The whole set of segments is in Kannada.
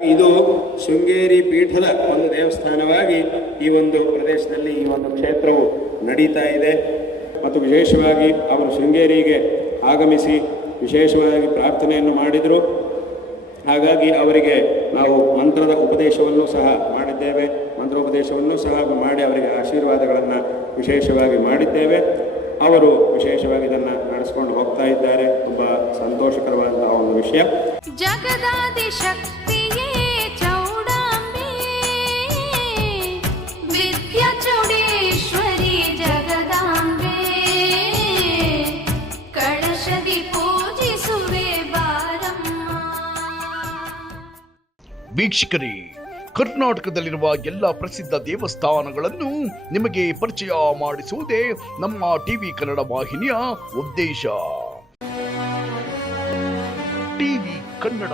ಇದು ಶೃಂಗೇರಿ ಪೀಠದ ಒಂದು ದೇವಸ್ಥಾನವಾಗಿ ಈ ಒಂದು ಪ್ರದೇಶದಲ್ಲಿ ಈ ಒಂದು ಕ್ಷೇತ್ರವು ನಡೀತಾ ಇದೆ. ಮತ್ತು ವಿಶೇಷವಾಗಿ ಅವರು ಶೃಂಗೇರಿಗೆ ಆಗಮಿಸಿ ವಿಶೇಷವಾಗಿ ಪ್ರಾರ್ಥನೆಯನ್ನು ಮಾಡಿದರು. ಹಾಗಾಗಿ ಅವರಿಗೆ ನಾವು ಮಂತ್ರದ ಉಪದೇಶವನ್ನು ಸಹ ಮಾಡಿದ್ದೇವೆ. ಮಂತ್ರೋಪದೇಶವನ್ನು ಸಹ ಮಾಡಿ ಅವರಿಗೆ ಆಶೀರ್ವಾದಗಳನ್ನು ವಿಶೇಷವಾಗಿ ಮಾಡಿದ್ದೇವೆ. ಅವರು ವಿಶೇಷವಾಗಿ ಇದನ್ನು ನಡೆಸ್ಕೊಂಡು ಹೋಗ್ತಾ ಇದ್ದಾರೆ. ತುಂಬ ಸಂತೋಷಕರವಾದಂತಹ ಒಂದು ವಿಷಯ. ಜಗದಾದಿ ಶಕ್ತಿಯೇ ಚೌಡಾಂಬೆ, ವಿದ್ಯಾ ಚೌಡೇಶ್ವರಿ ಜಗದಾಂಬೆ, ಕಳಶದಿ ಪೂಜಿಸುವೆ ಬಾರಮ್ಮ. ವೀಕ್ಷಕರೇ, ಕರ್ನಾಟಕದಲ್ಲಿರುವ ಎಲ್ಲ ಪ್ರಸಿದ್ಧ ದೇವಸ್ಥಾನಗಳನ್ನು ನಿಮಗೆ ಪರಿಚಯ ಮಾಡಿಸುವುದೇ ನಮ್ಮ ಟಿವಿ ಕನ್ನಡ ವಾಹಿನಿಯ ಉದ್ದೇಶ. ಟಿವಿ ಕನ್ನಡ.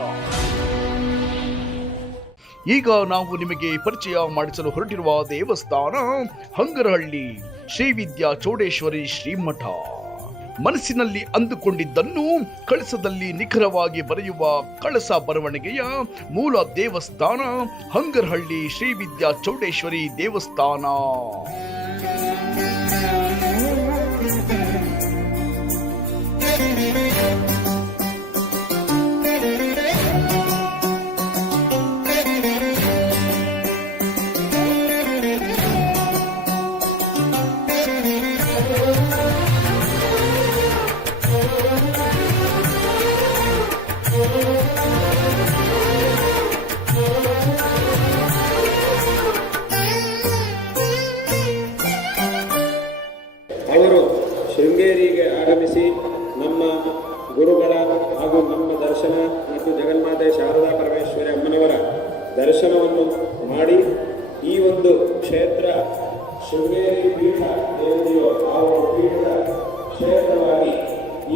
ಈಗ ನಾವು ನಿಮಗೆ ಪರಿಚಯ ಮಾಡಿಸಲು ಹೊರಟಿರುವ ದೇವಸ್ಥಾನ ಹಂಗರಹಳ್ಳಿ ಶ್ರೀ ವಿದ್ಯಾ ಚೌಡೇಶ್ವರಿ ಶ್ರೀಮಠ. ಮನಸ್ಸಿನಲ್ಲಿ ಅಂದುಕೊಂಡಿದ್ದನ್ನು ಕಳಸದಲ್ಲಿ ನಿಖರವಾಗಿ ಬರೆಯುವ ಕಳಸ ಬರವಣಿಗೆಯ ಮೂಲ ದೇವಸ್ಥಾನ ಹಂಗರಹಳ್ಳಿ ಶ್ರೀ ವಿದ್ಯಾ ಚೌಡೇಶ್ವರಿ ದೇವಸ್ಥಾನ. ಅವರು ಶೃಂಗೇರಿಗೆ ಆಗಮಿಸಿ ನಮ್ಮ ಗುರುಗಳ ಹಾಗೂ ನಮ್ಮ ದರ್ಶನ ಮತ್ತು ಜಗನ್ಮಾತೆ ಶಾರದಾ ಪರಮೇಶ್ವರಿ ಅಮ್ಮನವರ ದರ್ಶನವನ್ನು ಮಾಡಿ ಈ ಒಂದು ಕ್ಷೇತ್ರ ಶೃಂಗೇರಿ ಪೀಠ ಏನಿದೆಯೋ ಆ ಒಂದು ಪೀಠದ ಕ್ಷೇತ್ರವಾಗಿ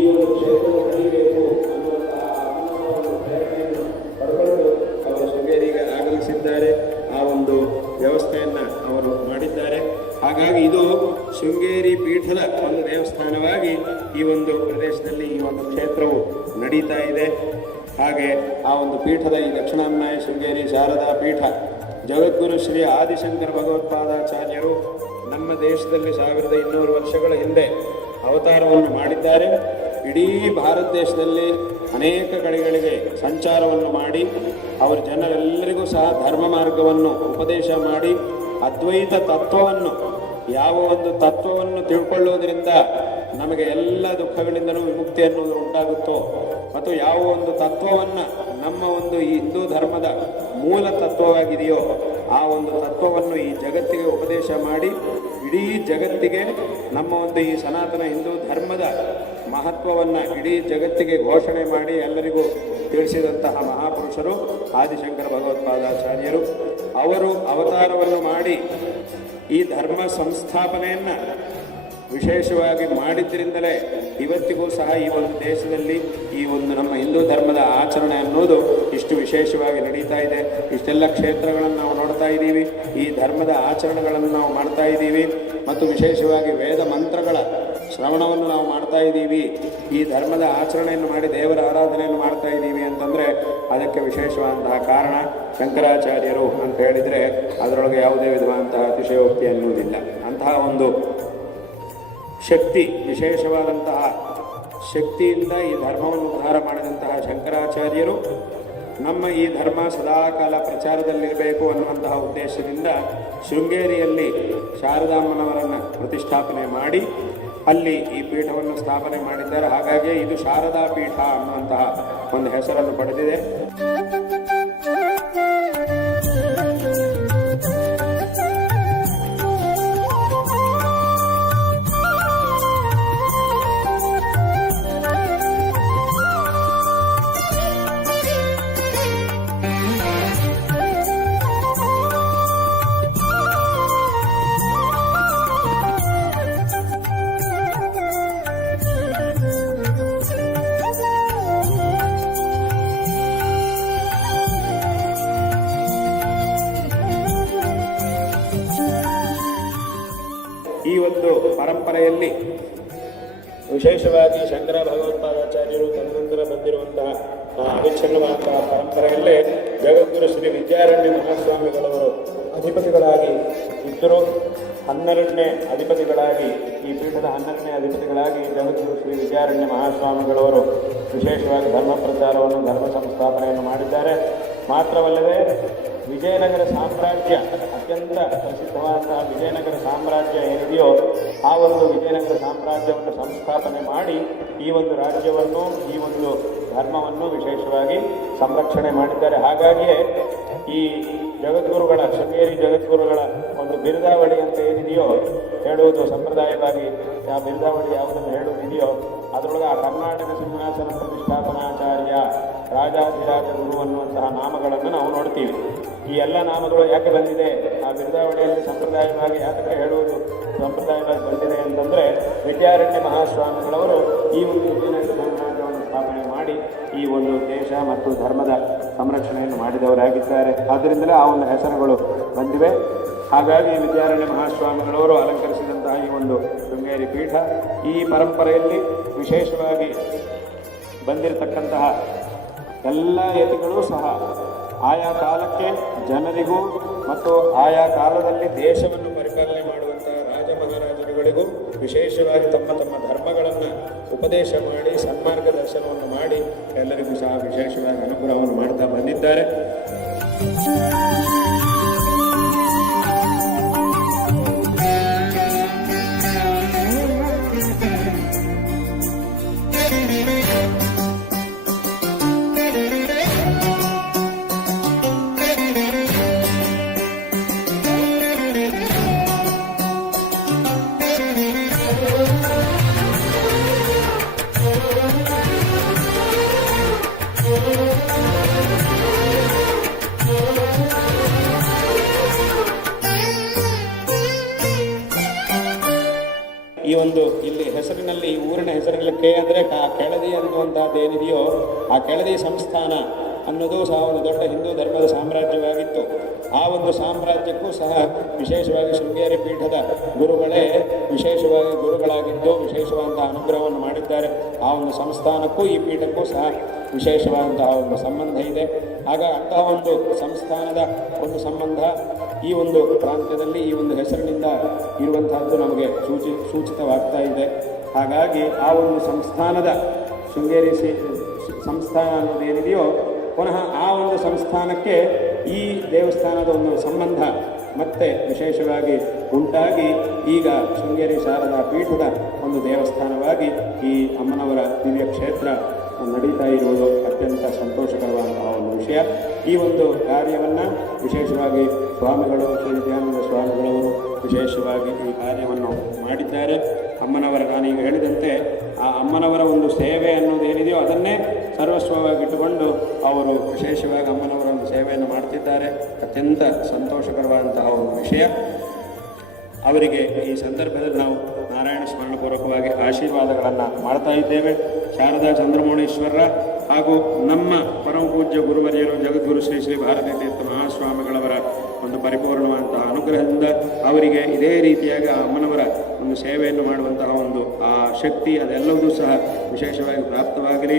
ಈ ಒಂದು ಕ್ಷೇತ್ರವು ನಡೀಬೇಕು ಅನ್ನುವಂತಹ ಅಮ್ಮನವರ ಒಂದು ಪ್ರೇರಣೆಯನ್ನು ಪಡ್ಕೊಂಡು ಅವರು ಶೃಂಗೇರಿಗೆ ಆಗಮಿಸಿದ್ದಾರೆ. ಆ ಒಂದು ವ್ಯವಸ್ಥೆಯನ್ನು ಅವರು ಮಾಡಿದ್ದಾರೆ. ಹಾಗಾಗಿ ಇದು ಶೃಂಗೇರಿ ಪೀಠದ ಒಂದು ದೇವಸ್ಥಾನವಾಗಿ ಈ ಒಂದು ಪ್ರದೇಶದಲ್ಲಿ ಈ ಒಂದು ಕ್ಷೇತ್ರವು ನಡೀತಾ ಇದೆ. ಹಾಗೆ ಆ ಒಂದು ಪೀಠದ ಈ ದಕ್ಷಿಣಾಮ್ನಾಯ ಶೃಂಗೇರಿ ಶಾರದಾ ಪೀಠ ಜಗದ್ಗುರು ಶ್ರೀ ಆದಿಶಂಕರ ಭಗವತ್ಪಾದಾಚಾರ್ಯರು ನಮ್ಮ ದೇಶದಲ್ಲಿ 1200 ವರ್ಷಗಳ ಹಿಂದೆ ಅವತಾರವನ್ನು ಮಾಡಿದ್ದಾರೆ. ಇಡೀ ಭಾರತ ದೇಶದಲ್ಲಿ ಅನೇಕ ಕಡೆಗಳಿಗೆ ಸಂಚಾರವನ್ನು ಮಾಡಿ ಅವರು ಜನರೆಲ್ಲರಿಗೂ ಸಹ ಧರ್ಮ ಮಾರ್ಗವನ್ನು ಉಪದೇಶ ಮಾಡಿ ಅದ್ವೈತ ತತ್ವವನ್ನು, ಯಾವ ಒಂದು ತತ್ವವನ್ನು ತಿಳ್ಕೊಳ್ಳೋದ್ರಿಂದ ನಮಗೆ ಎಲ್ಲ ದುಃಖಗಳಿಂದಲೂ ವಿಮುಕ್ತಿ ಅನ್ನೋದು ಉಂಟಾಗುತ್ತೋ, ಮತ್ತು ಯಾವ ಒಂದು ತತ್ವವನ್ನು ನಮ್ಮ ಒಂದು ಈ ಹಿಂದೂ ಧರ್ಮದ ಮೂಲ ತತ್ವವಾಗಿದೆಯೋ ಆ ಒಂದು ತತ್ವವನ್ನು ಈ ಜಗತ್ತಿಗೆ ಉಪದೇಶ ಮಾಡಿ ಇಡೀ ಜಗತ್ತಿಗೆ ನಮ್ಮ ಒಂದು ಈ ಸನಾತನ ಹಿಂದೂ ಧರ್ಮದ ಮಹತ್ವವನ್ನು ಇಡೀ ಜಗತ್ತಿಗೆ ಘೋಷಣೆ ಮಾಡಿ ಎಲ್ಲರಿಗೂ ತಿಳಿಸಿದಂತಹ ಮಹಾಪುರುಷರು ಆದಿಶಂಕರ ಭಗವತ್ಪಾದಾಚಾರ್ಯರು. ಅವರು ಅವತಾರವನ್ನು ಮಾಡಿ ಈ ಧರ್ಮ ಸಂಸ್ಥಾಪನೆಯನ್ನು ವಿಶೇಷವಾಗಿ ಮಾಡಿದ್ದರಿಂದಲೇ ಇವತ್ತಿಗೂ ಸಹ ಈ ಒಂದು ದೇಶದಲ್ಲಿ ಈ ಒಂದು ನಮ್ಮ ಹಿಂದೂ ಧರ್ಮದ ಆಚರಣೆ ಅನ್ನೋದು ಇಷ್ಟು ವಿಶೇಷವಾಗಿ ನಡೀತಾ ಇದೆ. ಇಷ್ಟೆಲ್ಲ ಕ್ಷೇತ್ರಗಳನ್ನು ನಾವು ನೋಡ್ತಾ ಇದ್ದೀವಿ, ಈ ಧರ್ಮದ ಆಚರಣೆಗಳನ್ನು ನಾವು ಮಾಡ್ತಾ ಇದ್ದೀವಿ, ಮತ್ತು ವಿಶೇಷವಾಗಿ ವೇದ ಮಂತ್ರಗಳ ಶ್ರವಣವನ್ನು ನಾವು ಮಾಡ್ತಾ ಇದ್ದೀವಿ. ಈ ಧರ್ಮದ ಆಚರಣೆಯನ್ನು ಮಾಡಿ ದೇವರ ಆರಾಧನೆಯನ್ನು ಮಾಡ್ತಾ ಇದ್ದೀವಿ ಅಂತಂದರೆ ಅದಕ್ಕೆ ವಿಶೇಷವಾದಂತಹ ಕಾರಣ ಶಂಕರಾಚಾರ್ಯರು ಅಂತ ಹೇಳಿದರೆ ಅದರೊಳಗೆ ಯಾವುದೇ ವಿಧವಾದಂತಹ ಅತಿಶಯೋಕ್ತಿ ಅನ್ನುವುದಿಲ್ಲ. ಅಂತಹ ಒಂದು ಶಕ್ತಿ, ವಿಶೇಷವಾದಂತಹ ಶಕ್ತಿಯಿಂದ ಈ ಧರ್ಮವನ್ನು ಉದ್ಧಾರ ಮಾಡಿದಂತಹ ಶಂಕರಾಚಾರ್ಯರು ನಮ್ಮ ಈ ಧರ್ಮ ಸದಾಕಾಲ ಪ್ರಚಾರದಲ್ಲಿರಬೇಕು ಅನ್ನುವಂತಹ ಉದ್ದೇಶದಿಂದ ಶೃಂಗೇರಿಯಲ್ಲಿ ಶಾರದಾಮ್ಮನವರನ್ನು ಪ್ರತಿಷ್ಠಾಪನೆ ಮಾಡಿ ಅಲ್ಲಿ ಈ ಪೀಠವನ್ನು ಸ್ಥಾಪನೆ ಮಾಡಿದ್ದಾರೆ. ಹಾಗಾಗಿ ಇದು ಶಾರದಾ ಪೀಠ ಅನ್ನುವಂತಹ ಒಂದು ಹೆಸರನ್ನು ಪಡೆದಿದೆ. ಈ ಒಂದು ಪರಂಪರೆಯಲ್ಲಿ ವಿಶೇಷವಾಗಿ ಶಂಕರ ಭಗವತ್ಪಾದಾಚಾರ್ಯರು ತದನಂತರ ಬಂದಿರುವಂತಹ ಅವಿಚ್ಛಿನ್ನವಾದಂತಹ ಪರಂಪರೆಯಲ್ಲೇ ಜಗದ್ಗುರು ಶ್ರೀ ವಿದ್ಯಾರಣ್ಯ ಮಹಾಸ್ವಾಮಿಗಳವರು ಅಧಿಪತಿಗಳಾಗಿ ಇದ್ದರು. 12ನೇ ಅಧಿಪತಿಗಳಾಗಿ, ಈ ಪೀಠದ 12ನೇ ಅಧಿಪತಿಗಳಾಗಿ ಜಗದ್ಗುರು ಶ್ರೀ ವಿದ್ಯಾರಣ್ಯ ಮಹಾಸ್ವಾಮಿಗಳವರು ವಿಶೇಷವಾಗಿ ಧರ್ಮ ಪ್ರಚಾರವನ್ನು, ಧರ್ಮ ಸಂಸ್ಥಾಪನೆಯನ್ನು ಮಾಡಿದ್ದಾರೆ. ಮಾತ್ರವಲ್ಲದೆ ವಿಜಯನಗರ ಸಾಮ್ರಾಜ್ಯ, ಅತ್ಯಂತ ಪ್ರಸಿದ್ಧವಾದಂತಹ ವಿಜಯನಗರ ಸಾಮ್ರಾಜ್ಯ ಏನಿದೆಯೋ ಆ ಒಂದು ವಿಜಯನಗರ ಸಾಮ್ರಾಜ್ಯವನ್ನು ಸಂಸ್ಥಾಪನೆ ಮಾಡಿ ಈ ಒಂದು ರಾಜ್ಯವನ್ನು, ಈ ಒಂದು ಧರ್ಮವನ್ನು ವಿಶೇಷವಾಗಿ ಸಂರಕ್ಷಣೆ ಮಾಡಿದ್ದಾರೆ. ಹಾಗಾಗಿಯೇ ಈ ಜಗದ್ಗುರುಗಳ, ಶೃಂಗೇರಿ ಜಗದ್ಗುರುಗಳ ಒಂದು ಬಿರುದಾವಳಿ ಅಂತ ಏನಿದೆಯೋ ಹೇಳುವುದು ಸಂಪ್ರದಾಯವಾಗಿ, ಆ ಬಿರುದಾವಳಿ ಯಾವುದನ್ನು ಹೇಳುವುದಿದೆಯೋ ಅದರೊಳಗೆ ಆ ಕರ್ನಾಟಕ ಸಿಂಹಾಸನ ಪ್ರತಿಷ್ಠಾಪನಾಚಾರ್ಯ, ರಾಜಾಧಿರಾಜ ಗುರು ಅನ್ನುವಂತಹ ನಾಮಗಳನ್ನು ನಾವು ನೋಡ್ತೀವಿ. ಈ ಎಲ್ಲ ನಾಮಗಳು ಯಾಕೆ ಬಂದಿದೆ, ಆ ಬಿರುದಾವಳಿಯಲ್ಲಿ ಸಂಪ್ರದಾಯವಾಗಿ ಯಾಕೆ ಹೇಳುವುದು ಸಂಪ್ರದಾಯವಾಗಿ ಬಂದಿದೆ ಅಂತಂದರೆ, ವಿದ್ಯಾರಣ್ಯ ಮಹಾಸ್ವಾಮಿಗಳವರು ಈ ಒಂದು ವಿಜಯನಗರ ಸಾಮ್ರಾಜ್ಯವನ್ನು ಸ್ಥಾಪನೆ ಮಾಡಿ ಈ ಒಂದು ದೇಶ ಮತ್ತು ಧರ್ಮದ ಸಂರಕ್ಷಣೆಯನ್ನು ಮಾಡಿದವರಾಗಿದ್ದಾರೆ. ಆದ್ದರಿಂದಲೇ ಆ ಒಂದು ಹೆಸರುಗಳು ಬಂದಿವೆ. ಹಾಗಾಗಿ ವಿದ್ಯಾರಣ್ಯ ಮಹಾಸ್ವಾಮಿಗಳವರು ಅಲಂಕರಿಸಿದಂತಹ ಈ ಒಂದು ಶೃಂಗೇರಿ ಪೀಠ, ಈ ಪರಂಪರೆಯಲ್ಲಿ ವಿಶೇಷವಾಗಿ ಬಂದಿರತಕ್ಕಂತಹ ಎಲ್ಲ ಯತಿಗಳೂ ಸಹ ಆಯಾ ಕಾಲಕ್ಕೆ ಜನರಿಗೂ ಮತ್ತು ಆಯಾ ಕಾಲದಲ್ಲಿ ದೇಶವನ್ನು ಪರಿಪಾಲನೆ ಮಾಡುವಂತಹ ರಾಜ ಮಹಾರಾಜರುಗಳಿಗೂ ವಿಶೇಷವಾಗಿ ತಮ್ಮ ತಮ್ಮ ಧರ್ಮಗಳನ್ನು ಉಪದೇಶ ಮಾಡಿ, ಸನ್ಮಾರ್ಗದರ್ಶನವನ್ನು ಮಾಡಿ ಎಲ್ಲರಿಗೂ ಸಹ ವಿಶೇಷವಾಗಿ ಅನುಗ್ರಹವನ್ನು ಮಾಡ್ತಾ ಬಂದಿದ್ದಾರೆ. ಈ ಒಂದು ಇಲ್ಲಿ ಹೆಸರಿನಲ್ಲಿ, ಈ ಊರಿನ ಹೆಸರಿನಲ್ಲಿ ಕೆ ಅಂದರೆ ಕೆಳದಿ ಅನ್ನುವಂಥದ್ದು ಏನಿದೆಯೋ ಆ ಕೆಳದಿ ಸಂಸ್ಥಾನ ಅನ್ನೋದು ಸಹ ಒಂದು ದೊಡ್ಡ ಹಿಂದೂ ಧರ್ಮದ ಸಾಮ್ರಾಜ್ಯವಾಗಿತ್ತು. ಆ ಒಂದು ಸಾಮ್ರಾಜ್ಯಕ್ಕೂ ಸಹ ವಿಶೇಷವಾಗಿ ಶೃಂಗೇರಿ ಪೀಠದ ಗುರುಗಳೇ ವಿಶೇಷವಾಗಿ ಗುರುಗಳಾಗಿದ್ದು ವಿಶೇಷವಾದಂತಹ ಅನುಗ್ರಹವನ್ನು ಮಾಡಿದ್ದಾರೆ. ಆ ಒಂದು ಸಂಸ್ಥಾನಕ್ಕೂ ಈ ಪೀಠಕ್ಕೂ ಸಹ ವಿಶೇಷವಾದಂತಹ ಒಂದು ಸಂಬಂಧ ಇದೆ. ಆಗ ಅಂತಹ ಒಂದು ಸಂಸ್ಥಾನದ ಒಂದು ಸಂಬಂಧ ಈ ಒಂದು ಪ್ರಾಂತ್ಯದಲ್ಲಿ ಈ ಒಂದು ಹೆಸರಿನಿಂದ ಇರುವಂತಹದ್ದು ನಮಗೆ ಸೂಚಿತವಾಗ್ತಾ ಇದೆ. ಹಾಗಾಗಿ ಆ ಒಂದು ಸಂಸ್ಥಾನದ ಶೃಂಗೇರಿ ಸಂಸ್ಥಾನ ಅನ್ನೋದೇನಿದೆಯೋ ಪುನಃ ಆ ಒಂದು ಸಂಸ್ಥಾನಕ್ಕೆ ಈ ದೇವಸ್ಥಾನದ ಒಂದು ಸಂಬಂಧ ಮತ್ತೆ ವಿಶೇಷವಾಗಿ ಉಂಟಾಗಿ ಈಗ ಶೃಂಗೇರಿ ಶಾರದಾ ಪೀಠದ ಒಂದು ದೇವಸ್ಥಾನವಾಗಿ ಈ ಅಮ್ಮನವರ ದಿವ್ಯ ಕ್ಷೇತ್ರ ನಡೀತಾ ಇರುವುದು ಅತ್ಯಂತ ಸಂತೋಷಕರವಾದಂತಹ ಒಂದು ವಿಷಯ. ಈ ಒಂದು ಕಾರ್ಯವನ್ನು ವಿಶೇಷವಾಗಿ ಸ್ವಾಮಿಗಳು, ಶ್ರೀ ವಿದ್ಯಾನಂದ ಸ್ವಾಮಿಗಳವರು ವಿಶೇಷವಾಗಿ ಈ ಕಾರ್ಯವನ್ನು ಮಾಡಿದ್ದಾರೆ. ಅಮ್ಮನವರ, ನಾನೀಗ ಹೇಳಿದಂತೆ ಆ ಅಮ್ಮನವರ ಒಂದು ಸೇವೆ ಅನ್ನೋದೇನಿದೆಯೋ ಅದನ್ನೇ ಸರ್ವಸ್ವವಾಗಿಟ್ಟುಕೊಂಡು ಅವರು ವಿಶೇಷವಾಗಿ ಅಮ್ಮನವರ ಒಂದು ಸೇವೆಯನ್ನು ಮಾಡ್ತಿದ್ದಾರೆ. ಅತ್ಯಂತ ಸಂತೋಷಕರವಾದಂತಹ ಒಂದು ವಿಷಯ. ಅವರಿಗೆ ಈ ಸಂದರ್ಭದಲ್ಲಿ ನಾವು ನಾರಾಯಣ ಸ್ಮರಣಪೂರ್ವಕವಾಗಿ ಆಶೀರ್ವಾದಗಳನ್ನು ಮಾಡ್ತಾ ಇದ್ದೇವೆ. ಶಾರದಾ ಚಂದ್ರಮೌಳೀಶ್ವರರ ಹಾಗೂ ನಮ್ಮ ಪರಮ ಪೂಜ್ಯ ಗುರುವರಿಯರು ಜಗದ್ಗುರು ಶ್ರೀ ಶ್ರೀ ಭಾರತೀ ತೀರ್ಥ ಮಹಾಸ್ವಾಮಿಗಳವರ ಒಂದು ಪರಿಪೂರ್ಣವಾದಂತಹ ಅನುಗ್ರಹದಿಂದ ಅವರಿಗೆ ಇದೇ ರೀತಿಯಾಗಿ ಆ ಅಮ್ಮನವರ ಒಂದು ಸೇವೆಯನ್ನು ಮಾಡುವಂತಹ ಒಂದು ಆ ಶಕ್ತಿ ಅದೆಲ್ಲವೂ ಸಹ ವಿಶೇಷವಾಗಿ ಪ್ರಾಪ್ತವಾಗಲಿ.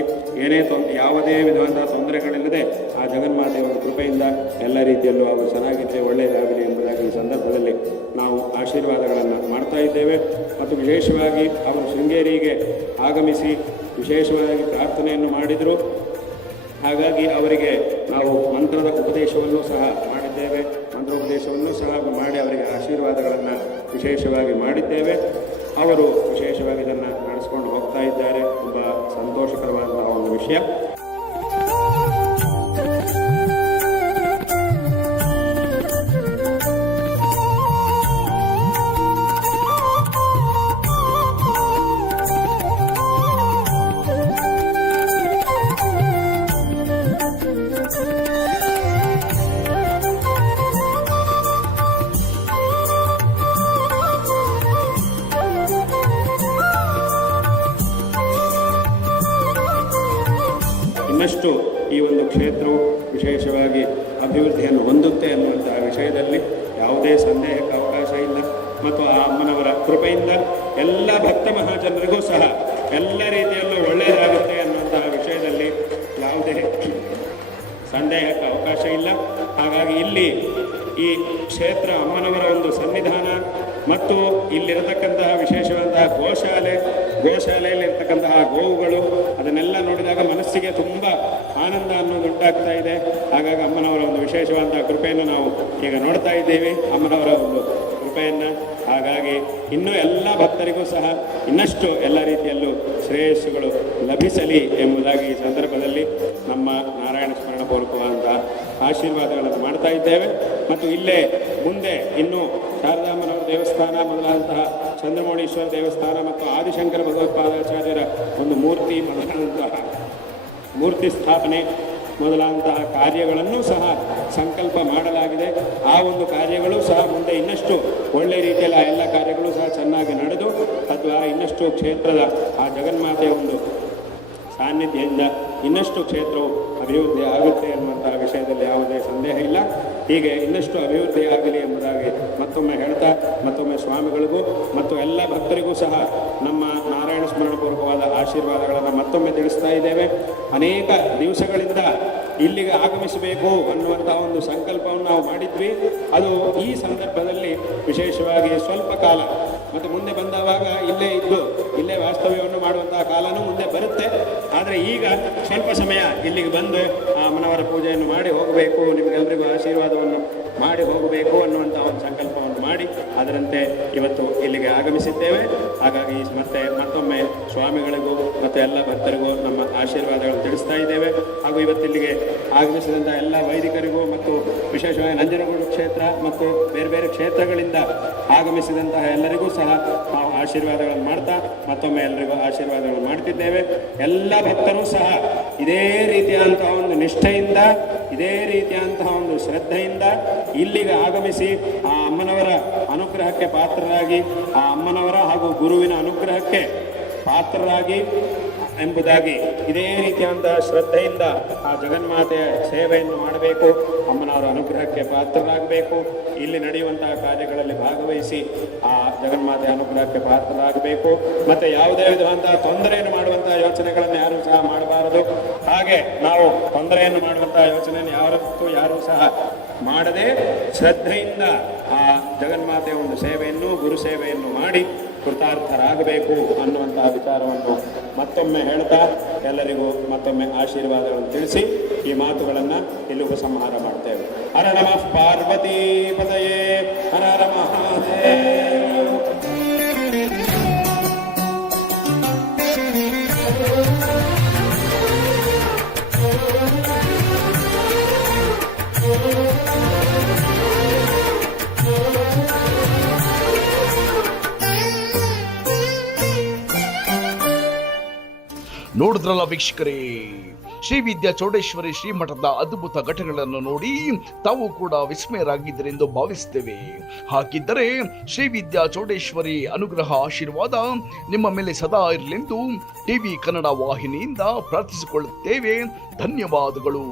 ಯಾವುದೇ ವಿಧವಾದಂತಹ ತೊಂದರೆಗಳಿಲ್ಲದೆ ಆ ಜಗನ್ಮಾತೆಯ ಒಂದು ಕೃಪೆಯಿಂದ ಎಲ್ಲ ರೀತಿಯಲ್ಲೂ ಅವರು ಚೆನ್ನಾಗಿದ್ದರೆ ಒಳ್ಳೆಯದಾಗಲಿ ಎಂಬುದಾಗಿ ಈ ಸಂದರ್ಭದಲ್ಲಿ ನಾವು ಆಶೀರ್ವಾದಗಳನ್ನು ಮಾಡ್ತಾ ಇದ್ದೇವೆ. ಮತ್ತು ವಿಶೇಷವಾಗಿ ಅವರು ಶೃಂಗೇರಿಗೆ ಆಗಮಿಸಿ ವಿಶೇಷವಾಗಿ ಪ್ರಾರ್ಥನೆಯನ್ನು ಮಾಡಿದರು. ಹಾಗಾಗಿ ಅವರಿಗೆ ನಾವು ಮಂತ್ರದ ಉಪದೇಶವನ್ನು ಸಹ ಮಾಡಿದ್ದೇವೆ. ಮಂತ್ರೋಪದೇಶವನ್ನು ಸಹ ಮಾಡಿ ಅವರಿಗೆ ಆಶೀರ್ವಾದಗಳನ್ನು ವಿಶೇಷವಾಗಿ ಮಾಡಿದ್ದೇವೆ. ಅವರು ವಿಶೇಷವಾಗಿ ಇದನ್ನು ನಡೆಸ್ಕೊಂಡು ಹೋಗ್ತಾ ಇದ್ದಾರೆ. ತುಂಬ ಸಂತೋಷಕರವಾದಂತಹ ಒಂದು ವಿಷಯ. ಇನ್ನಷ್ಟು ಈ ಒಂದು ಕ್ಷೇತ್ರವು ವಿಶೇಷವಾಗಿ ಅಭಿವೃದ್ಧಿಯನ್ನು ಹೊಂದುತ್ತೆ ಅನ್ನುವಂತಹ ವಿಷಯದಲ್ಲಿ ಯಾವುದೇ ಸಂದೇಹಕ್ಕೆ ಅವಕಾಶ ಇಲ್ಲ. ಮತ್ತು ಆ ಅಮ್ಮನವರ ಕೃಪೆಯಿಂದ ಎಲ್ಲ ಭಕ್ತ ಮಹಾಜನರಿಗೂ ಸಹ ಎಲ್ಲ ರೀತಿಯಲ್ಲೂ ಒಳ್ಳೆಯದಾಗುತ್ತೆ ಅನ್ನುವಂತಹ ವಿಷಯದಲ್ಲಿ ಯಾವುದೇ ಸಂದೇಹಕ್ಕೆ ಅವಕಾಶ ಇಲ್ಲ. ಹಾಗಾಗಿ ಇಲ್ಲಿ ಈ ಕ್ಷೇತ್ರ ಅಮ್ಮನವರ ಒಂದು ಸನ್ನಿಧಾನ ಮತ್ತು ಇಲ್ಲಿರತಕ್ಕಂತಹ ವಿಶೇಷವಾದಂತಹ ಗೋಶಾಲೆಯಲ್ಲಿ ಇರ್ತಕ್ಕಂತಹ ಗೋವುಗಳು ಅದನ್ನೆಲ್ಲ ನೋಡಿದಾಗ ಮನಸ್ಸಿಗೆ ತುಂಬ ಆನಂದ ಅನ್ನೋದು ಉಂಟಾಗ್ತಾ ಇದೆ. ಹಾಗಾಗಿ ಅಮ್ಮನವರ ಒಂದು ವಿಶೇಷವಾದಂತಹ ಕೃಪೆಯನ್ನು ನಾವು ಈಗ ನೋಡ್ತಾ ಇದ್ದೇವೆ, ಅಮ್ಮನವರ ಒಂದು ಕೃಪೆಯನ್ನು. ಹಾಗಾಗಿ ಇನ್ನೂ ಎಲ್ಲ ಭಕ್ತರಿಗೂ ಸಹ ಇನ್ನಷ್ಟು ಎಲ್ಲ ರೀತಿಯಲ್ಲೂ ಶ್ರೇಯಸ್ಸುಗಳು ಲಭಿಸಲಿ ಎಂಬುದಾಗಿ ಈ ಸಂದರ್ಭದಲ್ಲಿ ನಮ್ಮ ನಾರಾಯಣ ಸ್ಮರಣ ಪೂರ್ವಕವಾದಂತಹ ಆಶೀರ್ವಾದಗಳನ್ನು ಮಾಡ್ತಾ ಇದ್ದೇವೆ. ಮತ್ತು ಇಲ್ಲೇ ಮುಂದೆ ಇನ್ನೂ ಶಾರದಾಮ್ಮನವರ ದೇವಸ್ಥಾನ ಮೊದಲಾದಂತಹ ಚಂದ್ರಮೌಳೀಶ್ವರ ದೇವಸ್ಥಾನ ಮತ್ತು ಆದಿಶಂಕರ ಭಗವತ್ಪಾದಾಚಾರ್ಯರ ಒಂದು ಮೂರ್ತಿ ಸ್ಥಾಪನೆ ಮೊದಲಾದಂತಹ ಕಾರ್ಯಗಳನ್ನು ಸಹ ಸಂಕಲ್ಪ ಮಾಡಲಾಗಿದೆ. ಆ ಒಂದು ಕಾರ್ಯಗಳು ಸಹ ಮುಂದೆ ಇನ್ನಷ್ಟು ಒಳ್ಳೆ ರೀತಿಯಲ್ಲಿ ಆ ಎಲ್ಲ ಕಾರ್ಯಗಳು ಸಹ ಚೆನ್ನಾಗಿ ನಡೆದು ತದ್ವಾರ ಇನ್ನಷ್ಟು ಕ್ಷೇತ್ರದ ಆ ಜಗನ್ಮಾತೆಯ ಒಂದು ಸಾನ್ನಿಧ್ಯದಿಂದ ಇನ್ನಷ್ಟು ಕ್ಷೇತ್ರವು ಅಭಿವೃದ್ಧಿ ಆಗುತ್ತೆ ಎನ್ನುವಂತಹ ವಿಷಯದಲ್ಲಿ ಯಾವುದೇ ಸಂದೇಹ ಇಲ್ಲ. ಹೀಗೆ ಇನ್ನಷ್ಟು ಅಭಿವೃದ್ಧಿ ಆಗಲಿ ಎಂಬುದಾಗಿ ಮತ್ತೊಮ್ಮೆ ಹೇಳ್ತಾ, ಮತ್ತೊಮ್ಮೆ ಸ್ವಾಮಿಗಳಿಗೂ ಮತ್ತು ಎಲ್ಲ ಭಕ್ತರಿಗೂ ಸಹ ನಮ್ಮ ನಾರಾಯಣ ಸ್ಮರಣ ಪೂರ್ವಕವಾದ ಆಶೀರ್ವಾದಗಳನ್ನು ಮತ್ತೊಮ್ಮೆ ತಿಳಿಸ್ತಾ ಇದ್ದೇವೆ. ಅನೇಕ ದಿವಸಗಳಿಂದ ಇಲ್ಲಿಗೆ ಆಗಮಿಸಬೇಕು ಅನ್ನುವಂತಹ ಒಂದು ಸಂಕಲ್ಪವನ್ನು ನಾವು ಮಾಡಿದ್ವಿ. ಅದು ಈ ಸಂದರ್ಭದಲ್ಲಿ ವಿಶೇಷವಾಗಿ ಸ್ವಲ್ಪ ಕಾಲ ಮತ್ತು ಮುಂದೆ ಬಂದವಾಗ ಇಲ್ಲೇ ಇದ್ದು ಇಲ್ಲೇ ವಾಸ್ತವ್ಯವನ್ನು ಮಾಡುವಂತಹ ಕಾಲನೂ ಮುಂದೆ ಬರುತ್ತೆ. ಆದರೆ ಈಗ ಸ್ವಲ್ಪ ಸಮಯ ಇಲ್ಲಿಗೆ ಬಂದು ಆ ಅಮ್ಮನವರ ಪೂಜೆಯನ್ನು ಮಾಡಿ ಹೋಗಬೇಕು, ನಿಮಗೆಲ್ಲರಿಗೂ ಆಶೀರ್ವಾದವನ್ನು ಮಾಡಿ ಹೋಗಬೇಕು ಅನ್ನುವಂಥ ಒಂದು ಸಂಕಲ್ಪವನ್ನು ಮಾಡಿ ಅದರಂತೆ ಇವತ್ತು ಇಲ್ಲಿಗೆ ಆಗಮಿಸಿದ್ದೇವೆ. ಹಾಗಾಗಿ ಮತ್ತೊಮ್ಮೆ ಸ್ವಾಮಿಗಳಿಗೂ ಮತ್ತು ಎಲ್ಲ ಭಕ್ತರಿಗೂ ನಮ್ಮ ಆಶೀರ್ವಾದಗಳನ್ನು ತಿಳಿಸ್ತಾ ಇದ್ದೇವೆ. ಹಾಗೂ ಇವತ್ತಿಲ್ಲಿಗೆ ಆಗಮಿಸಿದಂಥ ಎಲ್ಲ ವೈದಿಕರಿಗೂ ಮತ್ತು ವಿಶೇಷವಾಗಿ ನಂಜನಗೂಡು ಕ್ಷೇತ್ರ ಮತ್ತು ಬೇರೆ ಬೇರೆ ಕ್ಷೇತ್ರಗಳಿಂದ ಆಗಮಿಸಿದಂತಹ ಎಲ್ಲರಿಗೂ ಸಹ ನಾವು ಆಶೀರ್ವಾದಗಳನ್ನು ಮಾಡ್ತಾ ಮತ್ತೊಮ್ಮೆ ಎಲ್ಲರಿಗೂ ಆಶೀರ್ವಾದಗಳನ್ನು ಮಾಡ್ತಿದ್ದೇವೆ. ಎಲ್ಲ ಭಕ್ತರು ಸಹ ಇದೇ ರೀತಿಯಾದಂತಹ ಒಂದು ನಿಷ್ಠೆಯಿಂದ, ಇದೇ ರೀತಿಯಾದಂತಹ ಒಂದು ಶ್ರದ್ಧೆಯಿಂದ ಇಲ್ಲಿಗೆ ಆಗಮಿಸಿ ಆ ಅಮ್ಮನವರ ಅನುಗ್ರಹಕ್ಕೆ ಪಾತ್ರರಾಗಿ, ಆ ಅಮ್ಮನವರ ಹಾಗೂ ಗುರುವಿನ ಅನುಗ್ರಹಕ್ಕೆ ಪಾತ್ರರಾಗಿ ಎಂಬುದಾಗಿ ಇದೇ ರೀತಿಯಾದಂತಹ ಶ್ರದ್ಧೆಯಿಂದ ಆ ಜಗನ್ಮಾತೆಯ ಸೇವೆಯನ್ನು ಮಾಡಬೇಕು, ಅಮ್ಮನವರ ಅನುಗ್ರಹಕ್ಕೆ ಪಾತ್ರರಾಗಬೇಕು. ಇಲ್ಲಿ ನಡೆಯುವಂತಹ ಕಾರ್ಯಗಳಲ್ಲಿ ಭಾಗವಹಿಸಿ ಆ ಜಗನ್ಮಾತೆಯ ಅನುಗ್ರಹಕ್ಕೆ ಪಾತ್ರರಾಗಬೇಕು. ಮತ್ತು ಯಾವುದೇ ವಿಧವಾದಂತಹ ತೊಂದರೆಯನ್ನು ಮಾಡುವಂತಹ ಯೋಚನೆಗಳನ್ನು ಯಾರೂ ಸಹ ಮಾಡಬಾರದು. ಹಾಗೆ ನಾವು ತೊಂದರೆಯನ್ನು ಮಾಡುವಂತಹ ಯೋಚನೆಯನ್ನು ಯಾರೂ ಸಹ ಮಾಡದೆ ಶ್ರದ್ಧೆಯಿಂದ ಆ ಜಗನ್ಮಾತೆಯ ಒಂದು ಸೇವೆಯನ್ನು, ಗುರು ಸೇವೆಯನ್ನು ಮಾಡಿ ಕೃತಾರ್ಥರಾಗಬೇಕು ಅನ್ನುವಂತಹ ವಿಚಾರವನ್ನು ಮತ್ತೊಮ್ಮೆ ಹೇಳ್ತಾ ಎಲ್ಲರಿಗೂ ಮತ್ತೊಮ್ಮೆ ಆಶೀರ್ವಾದಗಳನ್ನು ತಿಳಿಸಿ ಈ ಮಾತುಗಳನ್ನು ಇಲ್ಲಿಗೂ ಸಂಹಾರ ಮಾಡ್ತೇವೆ. ಹರ ನಮಃ ಪಾರ್ವತೀ ಪತಯೇ, ಹರ ಹರ ಮಹಾದೇವ. ನೋಡಿದ್ರಲ್ಲ ವೀಕ್ಷಕರೇ, ಶ್ರೀ ವಿದ್ಯಾ ಚೌಡೇಶ್ವರಿ ಶ್ರೀಮಠದ ಅದ್ಭುತ ಘಟನೆಗಳನ್ನು ನೋಡಿ ತಾವು ಕೂಡ ವಿಸ್ಮಯರಾಗಿದ್ದರೆಂದು ಭಾವಿಸುತ್ತೇವೆ. ಹಾಗಿದ್ದರೆ ಶ್ರೀ ವಿದ್ಯಾ ಚೌಡೇಶ್ವರಿ ಅನುಗ್ರಹ ಆಶೀರ್ವಾದ ನಿಮ್ಮ ಮೇಲೆ ಸದಾ ಇರಲೆಂದು ಟಿವಿ ಕನ್ನಡ ವಾಹಿನಿಯಿಂದ ಪ್ರಾರ್ಥಿಸಿಕೊಳ್ಳುತ್ತೇವೆ. ಧನ್ಯವಾದಗಳು.